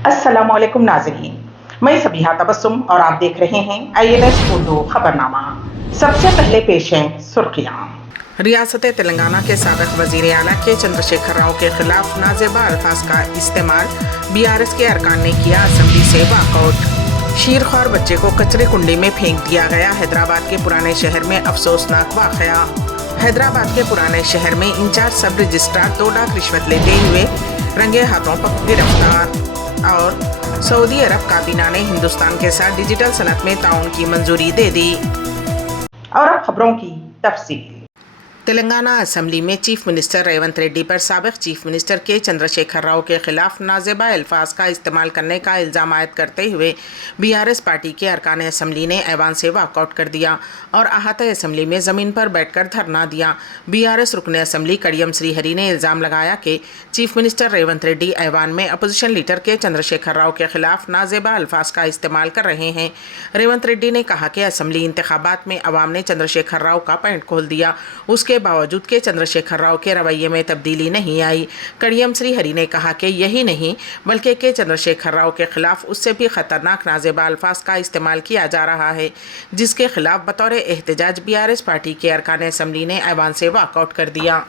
अस्सलामुअलैकुम नाज़रीन, मैं सबिहा तबस्सुम और आप देख रहे हैं INS उर्दू खबरनामा। सबसे पहले पेश हैं सुर्खियां। रियासत तेलंगाना के साबिक वजीर आला के चंद्रशेखर राव के खिलाफ नाजेबा अल्फाज का इस्तेमाल, BRS के अरकान ने किया असम्बली से वॉकआउट। शीरख्वार बच्चे को कचरे कुंडी में फेंक दिया गया, हैदराबाद के पुराने शहर में अफसोसनाक वाक़या। हैदराबाद के पुराने शहर में इंचार्ज सब रजिस्ट्रार 2 लाख रिश्वत लेते हुए रंगे हाथों पर गिरफ्तार। और सऊदी अरब काबीना ने हिंदुस्तान के साथ डिजिटल सनत में ताउन की मंजूरी दे दी। और अब खबरों की तफसील। तेलंगाना असम्बली में चीफ मिनिस्टर रेवंत रेड्डी पर साबिक चीफ मिनिस्टर के चंद्रशेखर राव के खिलाफ नाजेबा अल्फाज का इस्तेमाल करने का इल्ज़ाम आयद करते हुए BRS पार्टी के अरकान असम्बली ने ऐवान से वॉकआउट कर दिया और अहाता असम्बली में ज़मीन पर बैठकर धरना दिया। BRS रुकन असम्बली कड़ियम श्रीहरी ने इल्ज़ाम लगाया कि चीफ मिनिस्टर रेवंत रेड्डी ऐवान में अपोजिशन लीडर के चंद्रशेखर राव के खिलाफ नाजेबा अल्फाज का इस्तेमाल कर रहे हैं। रेवंत रेड्डी ने कहा कि असम्बली इंतखाबात में अवाम ने चंद्रशेखर राव का पैंट खोल दिया, उसके बावजूद के चंद्रशेखर राव के रवैये में तब्दीली नहीं आई। कड़ियम श्रीहरी ने कहा कि यही नहीं बल्कि के चंद्रशेखर राव के खिलाफ उससे भी खतरनाक नाजेबा अल्फाज का इस्तेमाल किया जा रहा है, जिसके खिलाफ बतौर एहतजाज BRS पार्टी के अरकान असम्बली ने ऐवान से वॉकआउट कर दिया।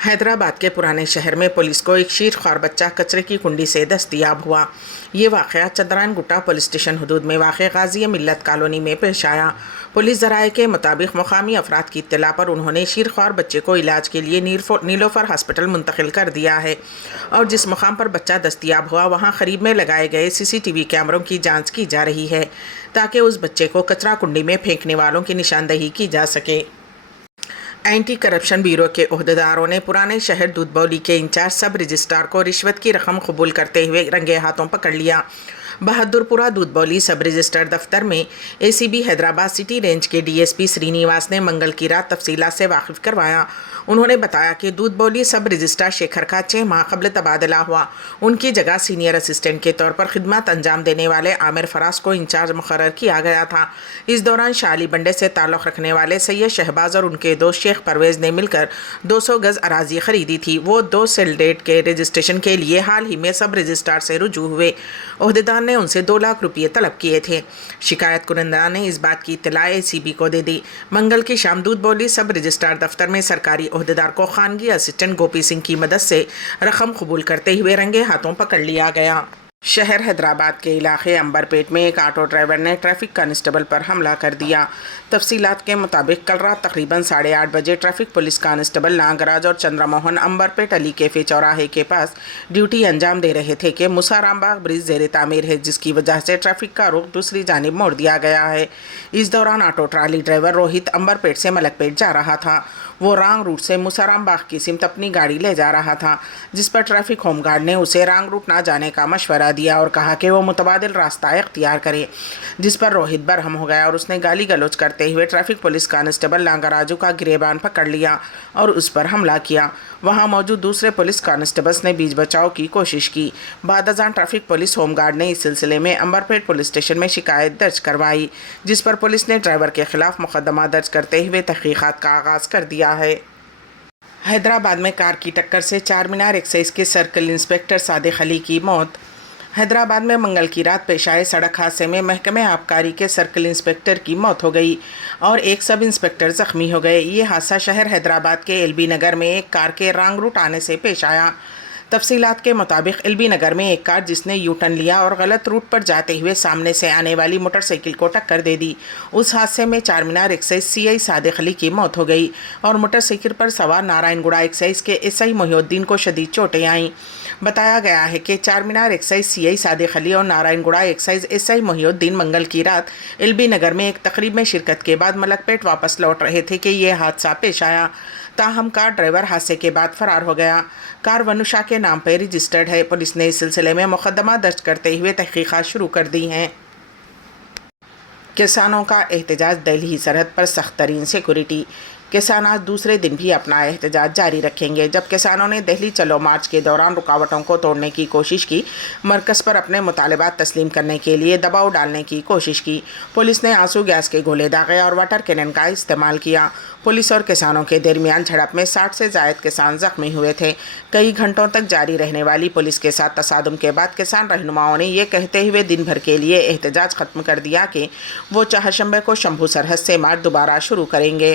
हैदराबाद के पुराने शहर में पुलिस को एक शीरख्वार बच्चा कचरे की कुंडी से दस्तयाब हुआ। ये वाक़या चंद्रायन गुट्टा पुलिस स्टेशन हदूद में वाक़ गाज़ी मिल्लत कॉलोनी में पेश आया। पुलिस ज़राए के मुताबिक मुकामी अफराद की इत्तला पर उन्होंने शीरख्वार बच्चे को इलाज के लिए नीलोफर हॉस्पिटल मुंतकिल कर दिया है और जिस मुकाम पर बच्चा दस्तयाब हुआ वहाँ करीब में लगाए गए CCTV कैमरों की जाँच की जा रही है ताकि उस बच्चे को कचरा कुंडी में फेंकने वालों की निशानदही की जा सके। एंटी करप्शन ब्यूरो के ओहदेदारों ने पुराने शहर दूधबौली के इंचार्ज सब रजिस्ट्रार को रिश्वत की रकम कबूल करते हुए रंगे हाथों पकड़ लिया। बहादुरपुरा दूधबौली सब रजिस्टर दफ्तर में ACB हैदराबाद सिटी रेंज के DSP श्रीनिवास ने मंगल की रात तफसीलात से वाकिफ करवाया। उन्होंने बताया कि दूधबौली सब रजिस्ट्रार शेखर का 6 माह कबल तबादला हुआ। उनकी जगह सीनियर असिस्टेंट के तौर पर खिदमत अंजाम देने वाले आमिर फराज को इंचार्ज मुकर्रर किया गया था। इस दौरान शाली बंडे से ताल्लुक़ रखने वाले सैयद शहबाज और उनके दोस्त शेख परवेज़ ने मिलकर 200 गज़ अराजी खरीदी थी। वो 2 सेल डेट के रजिस्ट्रेशन के लिए हाल ही में सब रजिस्ट्रार से रुजू हुए। ओहदेदार ने उनसे 2 लाख रुपये तलब किए थे। शिकायत कुनंदा ने इस बात की इत्तला ACB को दे दी। मंगल की शाम दूधबौली सब रजिस्ट्रार दफ्तर में सरकारी ओहदेदार को खानगी असिस्टेंट गोपी सिंह की मदद से रकम कबूल करते हुए रंगे हाथों पकड़ लिया गया। शहर हैदराबाद के इलाके अंबरपेट में एक ऑटो ड्राइवर ने ट्रैफिक कांस्टेबल पर हमला कर दिया। तफसीलात के मुताबिक कल रात तकरीबन 8:30 बजे ट्रैफिक पुलिस कांस्टेबल नागराज और चंद्रमोहन अंबरपेट अली कैफे चौराहे के पास ड्यूटी अंजाम दे रहे थे कि मुसारामबाग ब्रिज ज़ेर तामीर है, जिसकी वजह से ट्रैफिक का रुख दूसरी जानिब मोड़ दिया गया है। इस दौरान auto trolley driver Rohit Amberpet से मलकपेट जा रहा था। वो रॉन्ग रूट से मुसारामबाग की सिमत अपनी गाड़ी ले जा रहा था, जिस पर ट्रैफिक होमगार्ड ने उसे रॉन्ग रूट ना जाने का मशवरा दिया और कहा कि वो मुतबादिल रास्ता इख्तियार करे, जिस पर रोहित बरहम हो गया और उसने गाली गलौज करते हुए ट्रैफिक पुलिस कांस्टेबल नागराजू का गिरेबान पकड़ लिया और उस पर हमला किया। वहां मौजूद दूसरे पुलिस कांस्टेबल्स ने बीच बचाव की कोशिश की। बाद अज़ां ट्रैफिक पुलिस होमगार्ड ने इस सिलसिले में अंबरपेट पुलिस स्टेशन में शिकायत दर्ज करवाई, जिस पर पुलिस ने ड्राइवर के खिलाफ मुकदमा दर्ज करते हुए तहकीकात का आगाज़ कर दिया है। हैदराबाद में कार की टक्कर से चार मीनार एक्साइज के सर्कल इंस्पेक्टर सादिक अली की मौत। हैदराबाद में मंगल की रात पेश आए सड़क हादसे में महकमे आबकारी के सर्कल इंस्पेक्टर की मौत हो गई और एक सब इंस्पेक्टर ज़ख्मी हो गए। ये हादसा शहर हैदराबाद के LB नगर में एक कार के रॉन्ग रूट आने से पेश आया। तफसीलात के मुताबिक LB नगर में एक कार जिसने यू टर्न लिया और गलत रूट पर जाते हुए सामने से आने वाली मोटरसाइकिल को टक्कर दे दी। उस हादसे में चार मीनार एक्साइज CI सादिक अली की मौत हो गई और मोटरसाइकिल पर सवार नारायणगुड़ा एक्साइज के SI मोहिउद्दीन को शदीद चोटें आईं। बताया गया है कि चार मीनार एक्साइज CI सादिक अली और नारायणगुड़ा एक्साइज SI मोहिउद्दीन मंगल की रात LB नगर में एक तकरीब में शिरकत के बाद मलकपेट वापस लौट रहे थे कि यह हादसा पेश आया। ताहम कार ड्राइवर हादसे के बाद फरार हो गया। कार वनुषा के नाम पर रजिस्टर्ड है। पुलिस ने इस सिलसिले में मुकदमा दर्ज करते हुए तहकीकात शुरू कर दी हैं। किसानों का एहतजाज, दिल्ली सरहद पर सख्त तरीन सिक्योरिटी। किसान आज दूसरे दिन भी अपना एहतजाज जारी रखेंगे। जब किसानों ने दिल्ली चलो मार्च के दौरान रुकावटों को तोड़ने की कोशिश की, मरकज़ पर अपने मुतालबात तस्लीम करने के लिए दबाव डालने की कोशिश की, पुलिस ने आंसू गैस के गोले दागे और वाटर कैनन का इस्तेमाल किया। पुलिस और किसानों के दरमियान झड़प में 60 से ज़ायद किसान जख्मी हुए थे। कई घंटों तक जारी रहने वाली पुलिस के साथ तसादुम के बाद किसान रहनुमाओं ने ये कहते हुए दिन भर के लिए एहतजाज खत्म कर दिया कि वो चहारशंबे को शंभू सरहद से मार्च दोबारा शुरू करेंगे।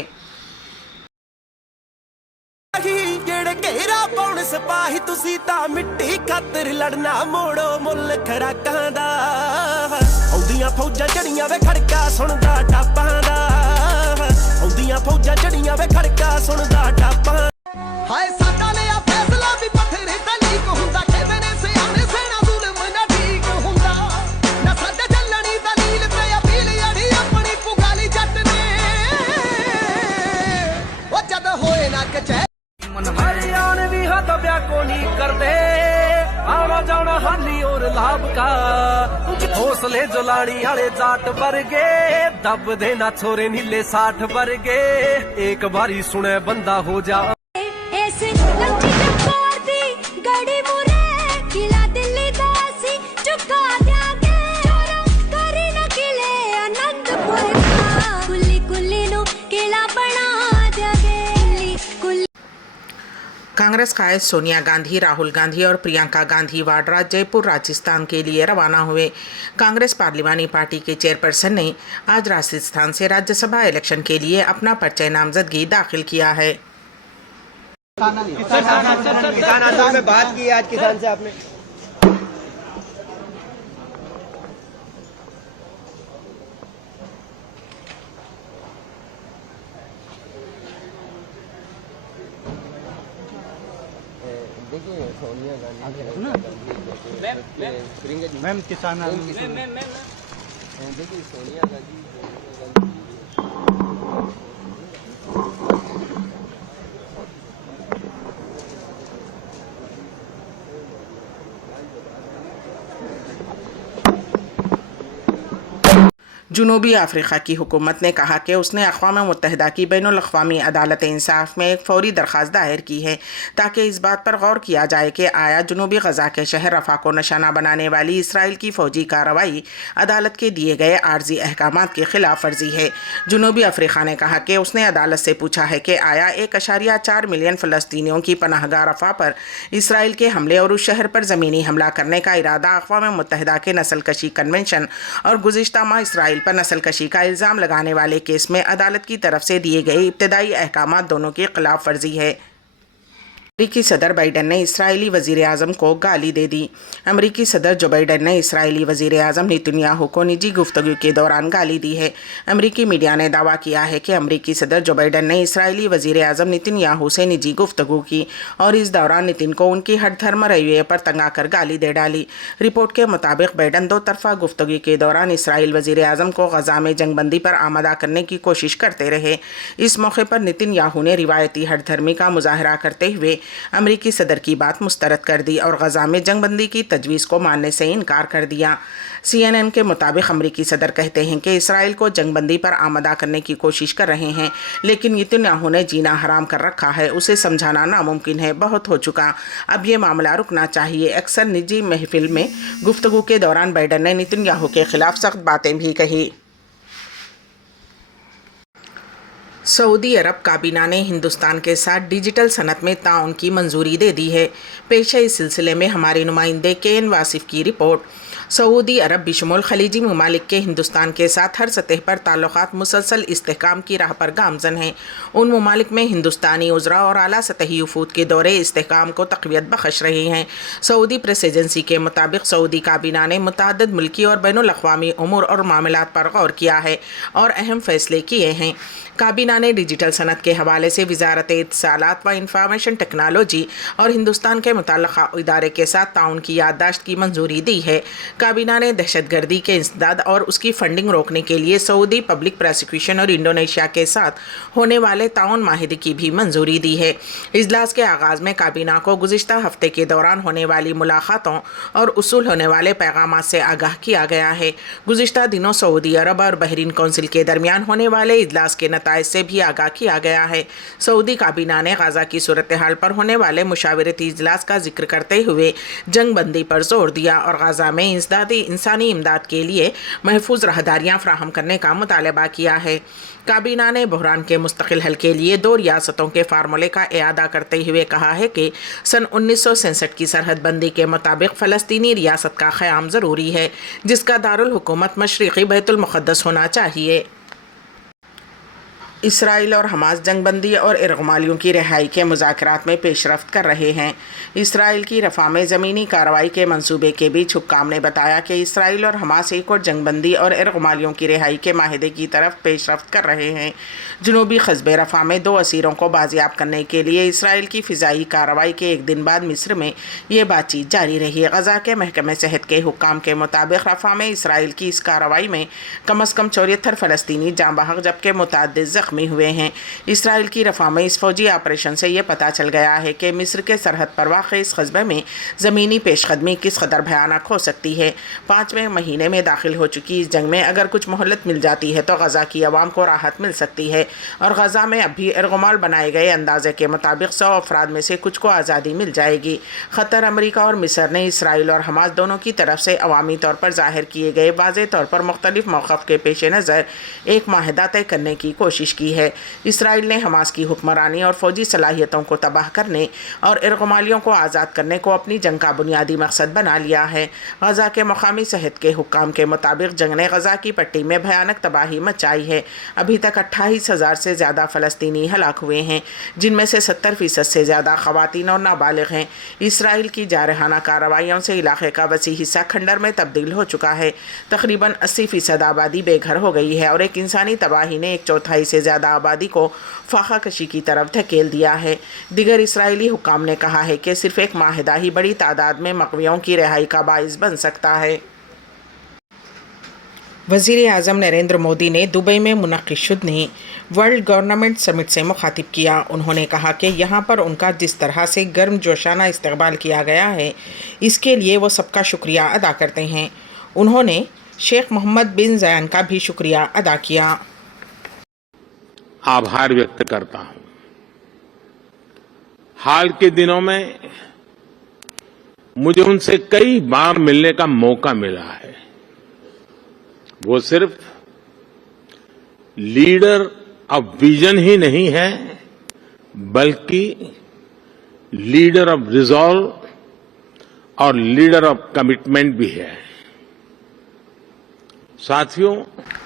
ਸਿਪਾਹੀ ਤੁਸੀਂ ਤਾਂ ਮਿੱਟੀ ਖਾਤਰ ਲੜਨਾ ਮੋੜੋ ਮੁੱਲ ਖਰਾਕਾਂ ਦਾ ਆਉਂਦੀਆਂ ਫੌਜਾਂ ਜੜੀਆਂ ਵੇ ਖੜਕਾ ਸੁਣਦਾ ਟਾਪਾਂ ਦਾ ਆਉਂਦੀਆਂ ਫੌਜਾਂ ਜੜੀਆਂ ਵੇ ਖੜਕਾ ਸੁਣਦਾ ਟਾਪਾਂ ਹਾਏ ਸਾਡਾ ਲਿਆ ਫੈਸਲਾ ਵੀ ਪੱਥਰੇ ਤੇ ਲੀਕ ਹੁੰਦਾ ਕਹਿੰਦੇ ਨੇ ਸਿਆਣੇ ਸੈਨਾ ਜ਼ੁਲਮ ਨਾ ਠੀਕ ਹੁੰਦਾ ਨਾ ਸਾਡੇ ਚੱਲਣੀ ਦਲੀਲ ਤੇ ਅਪੀਲ ਅੜੀ ਆਪਣੀ ਪੁਗਾਲੀ ਜੱਟ ਨੇ ਉਹ ਜਦ ਹੋਏ ਨਾ ਕਚੈ हरियाण भी हाथ ब्याको नहीं करते आना जाना हाली और लाभ का हौसले जलानी आले जाट वर्गे दब देना छोरे नीले 60 वर्गे एक बारी सुने बंदा हो जा ऐसे लंकी टक्कर दी गड़ी मुरे किला दिल्ली दासी चुका देंगे चोरा करी न किले आनंदपुर का कुल्ली कुल्ली नु किला बना देंगे कुल्ली। कांग्रेस कायद सोनिया गांधी, राहुल गांधी और प्रियंका गांधी वाड्रा जयपुर राजस्थान के लिए रवाना हुए। कांग्रेस पार्लिमानी पार्टी के चेयरपर्सन ने आज राजस्थान से राज्यसभा इलेक्शन के लिए अपना पर्चा नामजदगी दाखिल किया है। किसान आंदोलन में बात की आज किसान से आपने? देखिए सोनिया गांधी मैम किसान देखिए सोनिया गांधी जनूबी अफ्रीका की हुकूमत ने कहा कि उसने अक़वाम मुत्तहिदा की बैनुल-अक़वामी अदालत इंसाफ में एक फ़ौरी दरख्वास्त दायर की है ताकि इस बात पर गौर किया जाए कि आया जनूबी गज़ा के शहर रफ़ा को निशाना बनाने वाली इसराइल की फ़ौजी कार्रवाई अदालत के दिए गए आर्जी अहकामात की खिलाफ वर्जी है। जनूबी अफ्रीका ने कहा कि उसने अदालत से पूछा है कि आया 1.4 मिलियन फ़लस्तीनियों की पनाहगाह रफ़ा पर इसराइल के हमले और उस शहर पर ज़मीनी हमला करने का इरादा अक़वाम मुत्तहिदा के नस्लकशी कन्वेंशन और गुज़िश्ता माह इसराइल पर नस्लकशी का इल्ज़ाम लगाने वाले केस में अदालत की तरफ से दिए गए इब्तदाई अहकामात दोनों की खिलाफ वर्जी है। अमरीकी सदर बाइडन ने इसराइली वज़ीर आज़म को गाली दे दी। अमरीकी सदर जो बाइडन ने इसराइली वज़ीर आज़म नेतन्याहू को निजी गुफ्तगू के दौरान गाली दी है। अमरीकी मीडिया ने दावा किया है कि अमरीकी सदर जो बाइडन ने इसराइली वज़ीर आज़म नेतन्याहू से निजी गुफ्तगू की और इस दौरान नितिन को उनकी हर धर्म रवैये पर तंग आकर गाली दे डाली। रिपोर्ट के मुताबिक बाइडन दो तरफा गुफ्तगू के दौरान इसराइल वज़ीर आज़म को गज़ा में जंगबंदी पर आमादा करने की कोशिश करते रहे। इस मौके पर नेतन्याहू ने रिवायती हर धर्मी का मुजाहरा करते हुए अमरीकी सदर की बात मुस्तरद कर दी और गज़ा में जंगबंदी की तजवीज़ को मानने से इनकार कर दिया। CNN के मुताबिक अमरीकी सदर कहते हैं कि इसराइल को जंगबंदी पर आमदा करने की कोशिश कर रहे हैं, लेकिन नेतन्याहू ने जीना हराम कर रखा है, उसे समझाना नामुमकिन है, बहुत हो चुका, अब ये मामला रुकना चाहिए। अक्सर निजी महफिल में गुफ्तगू के दौरान बाइडन ने नेतन्याहू के खिलाफ सख्त बातें भी कही। सऊदी अरब काबीना ने हिंदुस्तान के साथ डिजिटल सनत में ताउन की मंजूरी दे दी है। पेश है इस सिलसिले में हमारे नुमाइंदे KN वासिफ की रिपोर्ट। सऊदी अरब बिशमुल खलीजी ममालिक के हिंदुस्तान के साथ हर सतह पर ताल्लुकात मुसलसल इस्तेहकाम की राह पर गामजन हैं। उन ममालिक में हिंदुस्तानी उज़रा और आला सतही वफूद के दौरे इस्तेहकाम को तक़वियत बख्श रहे हैं। सऊदी प्रेस एजेंसी के मुताबिक सऊदी काबीना ने मुतअद्दिद मुल्की और बैनुल-अक़वामी उमूर और मामलात पर गौर किया है और अहम फैसले किए हैं। काबीना ने डिजिटल सनत के हवाले से वज़ारत इत्तिसालात व इंफॉर्मेशन टेक्नोलॉजी और हिंदुस्तान के मुतल्लिक़ा इदारे के साथ ताउन की याददाश्त की मंजूरी दी है। काबीना ने दहशतगर्दी के इंसदाद और उसकी फंडिंग रोकने के लिए सऊदी पब्लिक प्रोसिक्यूशन और इंडोनेशिया के साथ होने वाले ताउन माहिदे की भी मंजूरी दी है। इजलास के आगाज़ में काबीना को गुज़िश्ता हफ्ते के दौरान होने वाली मुलाकातों और उसूल होने वाले पैगाम से आगाह किया गया है। गुज़िश्ता दिनों सऊदी अरब और बहरीन कौंसिल के दरमियान होने वाले इजलास के नताइज से भी आगाह किया गया है। सऊदी काबीना ने गाज़ा की सूरत हाल पर होने वाले मुशावरती इजलास का जिक्र करते हुए जंग बंदी पर जोर दिया और गाज़ा में इंसानी इमदाद के लिए महफूज राहदारियाँ फ्राहम करने का मुतालबा किया है। काबीना ने बहरान के मुस्तकिल हल के लिए 2 रियासतों के फार्मूले का इआदा करते हुए कहा है कि सन 1967 की सरहद बंदी के मुताबिक फ़लस्तीनी रियासत का क़याम ज़रूरी है, जिसका दारुल हुकूमत मशरिक़ी बैतुल मुक़द्दस होना चाहिए। इसराइल और हमास जंगबंदी और इरगमालियों की रिहाई के मुज़ाकरात में पेशरफ्त कर रहे हैं। इसराइल की रफ़ा में ज़मीनी कार्रवाई के मंसूबे के बीच हुक्काम ने बताया कि इसराइल और हमास एक और जंगबंदी और इरगमालियों की रिहाई के माहिदे की तरफ पेशरफ्त कर रहे हैं। जनूबी क़स्बे रफ़ा में 2 असीरों को बाजियाब करने के लिए इसराइल की फ़िज़ाई कार्रवाई के एक दिन बाद मिस्र में ये बातचीत जारी रही। गज़ा के महकमे सेहत के हुक्काम के मुताबिक रफ़ा में इसराइल की इस कार्रवाई में कम अज़ कम 74 फ़लस्तीनी जाँ बहक जबकि मुतअद्दिद ज़ख्मी हुए हैं। इसराइल की रफ़ा में इस फौजी ऑपरेशन से ये पता चल गया है कि मिस्र के सरहद पर वाक़ इस कस्बे में ज़मीनी पेशकदमी किस कदर भयानक हो सकती है। 5वें महीने में दाखिल हो चुकी इस जंग में अगर कुछ मोहलत मिल जाती है तो गज़ा की आवाम को राहत मिल सकती है और गज़ा में अब भी इरगमाल बनाए गए अंदाजे के मुताबिक 100 अफराद में से कुछ को आज़ादी मिल जाएगी। क़तर, अमरीका और मिस्र ने इसराइल और हमास दोनों की तरफ से अवामी तौर पर ज़ाहिर किए गए वाज़ेह तौर पर मुख्तलिफ मौक़िफ़ के पेश नज़र एक माहिदा तय करने की कोशिश की है। इसराइल ने हमास की हुक्मरानी और फ़ौजी सलाहियतों को तबाह करने और इरगमालियों को आज़ाद करने को अपनी जंग का बुनियादी मकसद बना लिया है। गज़ा के मकामी सेहत के हुक्काम के मुताबिक जंग ने गज़ा की पट्टी में भयानक तबाही मचाई है। अभी तक 28,000 से ज़्यादा फ़लस्तीनी हलाक हुए हैं, जिनमें से 70% से ज़्यादा ख़वातीन और नाबालिग हैं। इसराइल की जारहाना कार्रवाइयों से इलाके का वसी हिस्सा खंडर में तब्दील हो चुका है। तकरीबन 80% आबादी बेघर हो गई है और एक इंसानी तबाही ने 1/4 से ज़्यादा आबादी को फाका कशी की तरफ धकेल दिया है। दिगर इसराइली हुक्काम ने कहा है कि सिर्फ एक माहिदा ही बड़ी तादाद में मक़वियों की रिहाई का बाइस बन सकता है। वज़ीर आज़म नरेंद्र मोदी ने दुबई में मुनक़िद वर्ल्ड गवर्नमेंट समिट से मुखातिब किया। उन्होंने कहा कि यहाँ पर उनका जिस तरह से गर्म जोशाना इस्तकबाल किया गया है, इसके लिए वो सबका शुक्रिया अदा करते हैं। उन्होंने शेख मोहम्मद बिन ज़ायद का भी शुक्रिया अदा किया। आभार व्यक्त करता हूं। हाल के दिनों में मुझे उनसे कई बार मिलने का मौका मिला है। वो सिर्फ लीडर ऑफ विजन ही नहीं है, बल्कि लीडर ऑफ रिजॉल्व और लीडर ऑफ कमिटमेंट भी है। साथियों,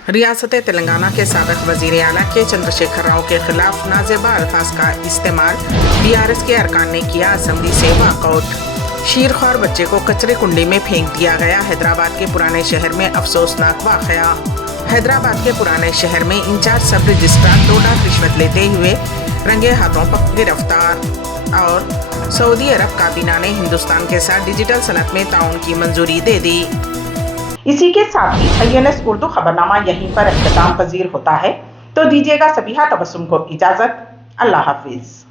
रियासत तेलंगाना के साबिक़ वज़ीर आला के चंद्रशेखर राव के खिलाफ नाज़ेबा अल्फाज का इस्तेमाल बीआरएस के अरकान ने किया। असेंबली से वॉकआउट। शीरख्वार बच्चे को कचरे कुंडी में फेंक दिया गया। हैदराबाद के पुराने शहर में अफसोसनाक वाक़या। हैदराबाद के पुराने शहर में इंचार्ज सब रजिस्ट्रार 2 लाख रिश्वत लेते हुए रंगे हाथों पर गिरफ्तार। और सऊदी अरब काबीना ने हिंदुस्तान के साथ डिजिटल सनत में ताउन की मंजूरी दे दी। इसी के साथ ही INS उर्दू खबरनामा यहीं पर इख्तिताम पजीर होता है। तो दीजिएगा सबीहा तबस्सुम को इजाजत। अल्लाह हाफिज।